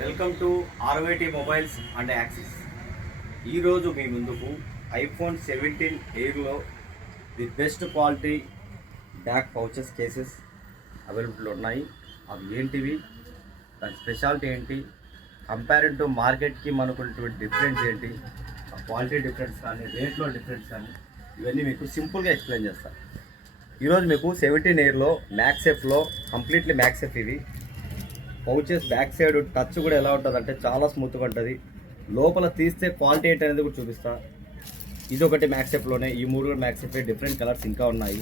Welcome to RYT mobiles and accessories. ఈరోజు మీ ముందుకు ఐఫోన్ 17 ఎయిర్లో the best quality back pouches cases available ఉన్నాయి. అవి ఏంటివి, దాని స్పెషాలిటీ ఏంటి, కంపేరింగ్ టు మార్కెట్కి మనకున్నటువంటి డిఫరెన్స్ ఏంటి, ఆ క్వాలిటీ డిఫరెన్స్ కానీ రేట్లో డిఫరెన్స్ కానీ ఇవన్నీ మీకు సింపుల్గా ఎక్స్ప్లెయిన్ చేస్తాను. ఈరోజు మీకు 17 ఎయిర్లో మ్యాక్సెఫ్లో కంప్లీట్లీ మ్యాక్సెఫ్ ఇవి పౌచెస్ బ్యాక్ సైడ్ టచ్ కూడా ఎలా ఉంటుంది అంటే చాలా స్మూత్గా ఉంటుంది. లోపల తీస్తే క్వాలిటీ ఏంటి అనేది కూడా చూపిస్తా. ఇది ఒకటి మ్యాక్సెఫ్లోనే, ఈ మూడు కూడా మ్యాక్సెఫ్, డిఫరెంట్ కలర్స్ ఇంకా ఉన్నాయి.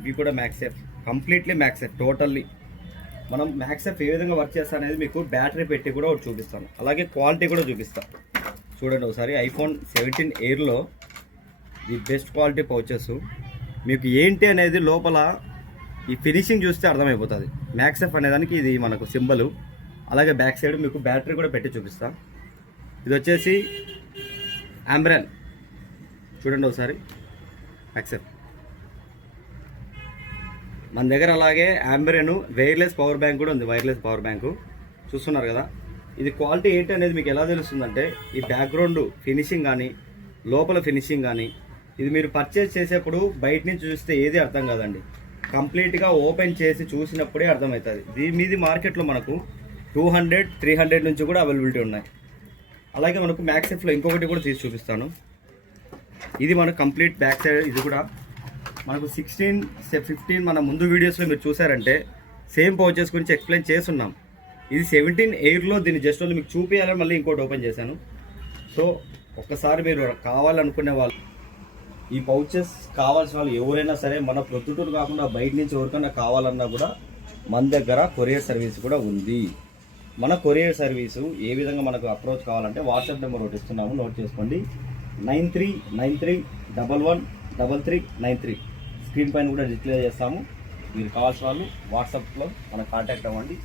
ఇవి కూడా మ్యాక్సెఫ్, కంప్లీట్లీ మ్యాక్సెఫ్ టోటల్లీ. మనం మ్యాక్సెఫ్ ఏ విధంగా వర్క్ చేస్తా అనేది మీకు బ్యాటరీ పెట్టి కూడా ఒకటి చూపిస్తాను, అలాగే క్వాలిటీ కూడా చూపిస్తాను. చూడండి ఒకసారి ఐఫోన్ 17 ఎయిర్లో ది బెస్ట్ క్వాలిటీ పౌచెస్. మీకు ఏంటి అనేది లోపల ఈ ఫినిషింగ్ చూస్తే అర్థమైపోతుంది. మ్యాక్సెఫ్ అనేదానికి ఇది మనకు సింబల్, అలాగే బ్యాక్ సైడ్ మీకు బ్యాటరీ కూడా పెట్టి చూపిస్తా. ఇది వచ్చేసి ఆంబ్రెన్, చూడండి ఒకసారి మ్యాక్సెఫ్ మన దగ్గర. అలాగే ఆంబ్రెన్ వైర్లెస్ పవర్ బ్యాంక్ కూడా ఉంది, వైర్లెస్ పవర్ బ్యాంకు చూస్తున్నారు కదా. ఇది క్వాలిటీ ఏంటి అనేది మీకు ఎలా తెలుస్తుందంటే ఈ బ్యాక్గ్రౌండ్ ఫినిషింగ్ కానీ లోపల ఫినిషింగ్ కానీ ఇది మీరు పర్చేస్ చేసేప్పుడు బయట నుంచి చూస్తే ఏది అర్థం కాదండి, కంప్లీట్గా ఓపెన్ చేసి చూసినప్పుడే అర్థమవుతుంది. దీని మీది మార్కెట్లో మనకు 200, 300 నుంచి కూడా అవైలబిలిటీ ఉన్నాయి. అలాగే మనకు మ్యాక్సెఫ్లో ఇంకొకటి కూడా తీసి చూపిస్తాను. ఇది మనకు కంప్లీట్ బ్యాక్ సైడ్. ఇది కూడా మనకు 16, 15 మన ముందు వీడియోస్లో మీరు చూసారంటే సేమ్ పౌచెస్ గురించి ఎక్స్ప్లెయిన్ చేస్తున్నాం. ఇది 17 ఎయిర్లో దీన్ని జస్ట్ వాళ్ళు మీకు చూపించాలని మళ్ళీ ఇంకోటి ఓపెన్ చేశాను. సో ఒక్కసారి మీరు కావాలనుకునే వాళ్ళు, ఈ పౌచెస్ కావాల్సిన వాళ్ళు ఎవరైనా సరే, మన ప్రొద్దుటూరు కాకుండా బయట నుంచి ఎవరికైనా కావాలన్నా కూడా మన దగ్గర కొరియర్ సర్వీస్ కూడా ఉంది. మన కొరియర్ సర్వీసు ఏ విధంగా మనకు అప్రోచ్ కావాలంటే వాట్సాప్ నెంబర్ ఒకటి ఇస్తున్నాము, నోట్ చేసుకోండి. 9393113393. స్క్రీన్ పైన కూడా డిస్ప్లే చేస్తాము. మీరు కావాల్సిన వాళ్ళు వాట్సాప్లో మనకు కాంటాక్ట్ అవ్వండి,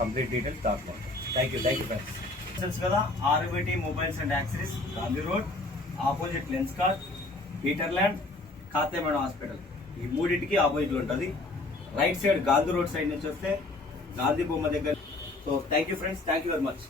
కంప్లీట్ డీటెయిల్స్ దాంట్లో. Thank you friends. తెలుసు కదా, RYT mobiles and accessories, Gandhi road opposite Lenskart, Peter England, కాతే మేడం హాస్పిటల్, ఈ మూడింటికి ఆపోజిట్లో ఉంటుంది. Right side Gandhi road side నుంచి వస్తే గాంధీ బొమ్మ దగ్గర. So thank you friends, thank you very much.